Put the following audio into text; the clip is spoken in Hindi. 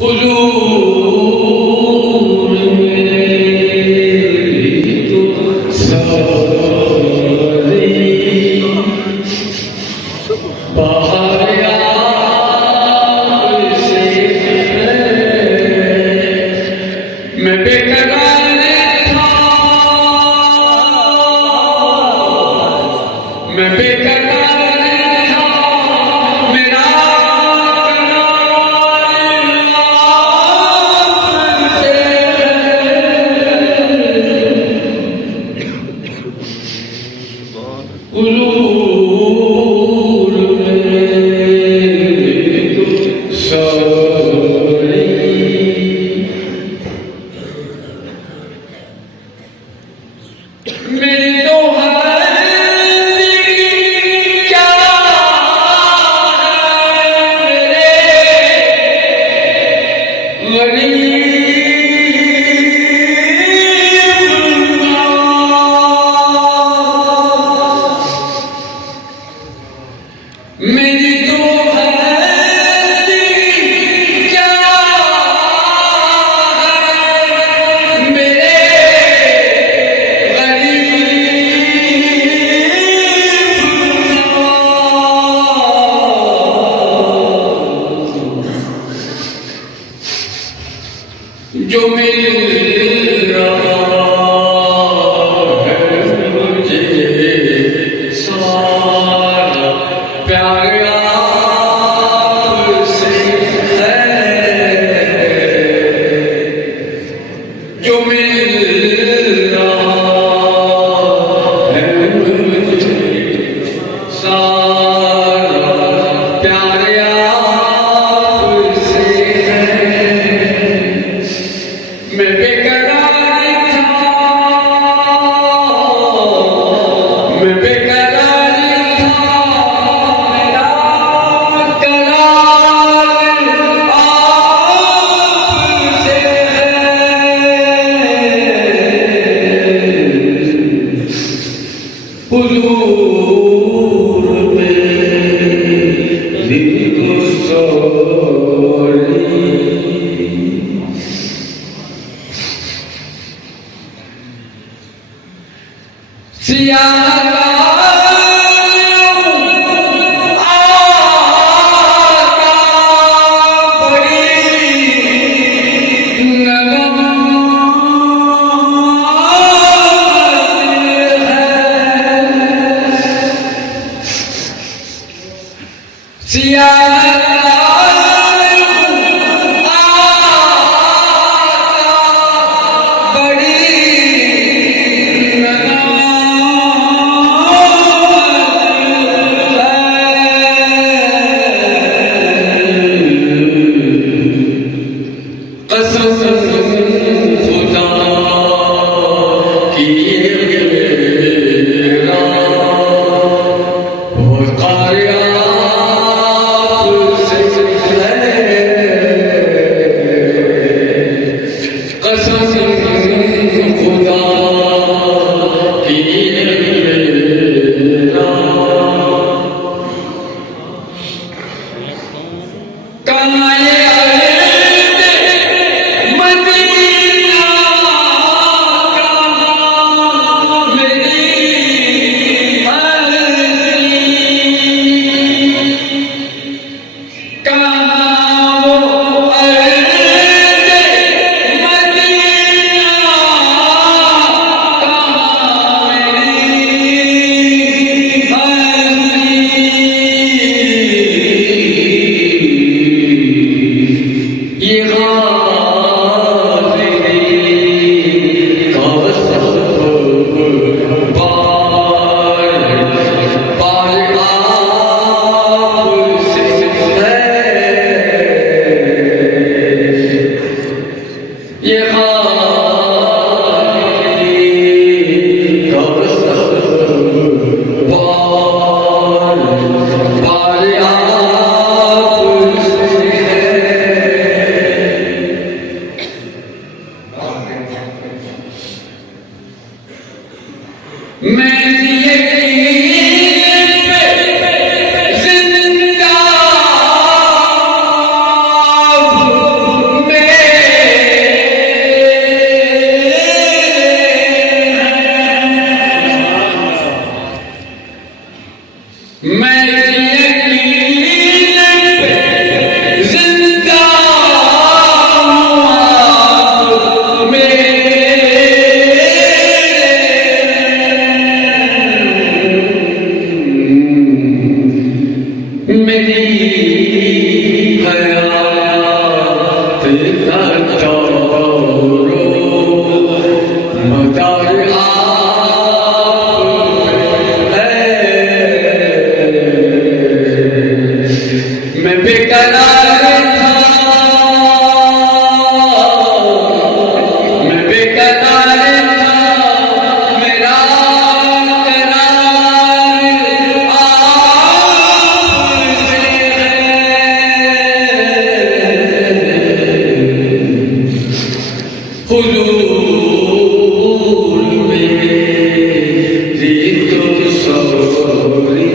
हुजूर मेरी तो सारी बाहर आपसे है। मैं बेकरार था, मैं बेकरार था, मेरा हुजूर मेरी तो सारी मेरी तो क्या मेरे मेरी तो क्या मेरे जो मिल रहा है मुझे सारा प्यार आपसे है। जो मिल रहा है मुझे सारा प्यार आपसे है। मैं बेकरार था, मैं बेकरार था, मेरा करार आपसे है। हुजूर मेरी तो सारी रास्ता चौरो मगर आप है। मैं बेकरार था, मैं बेकरार था, मेरा करार आपसे है। हुजूर मेरी तो सॉरी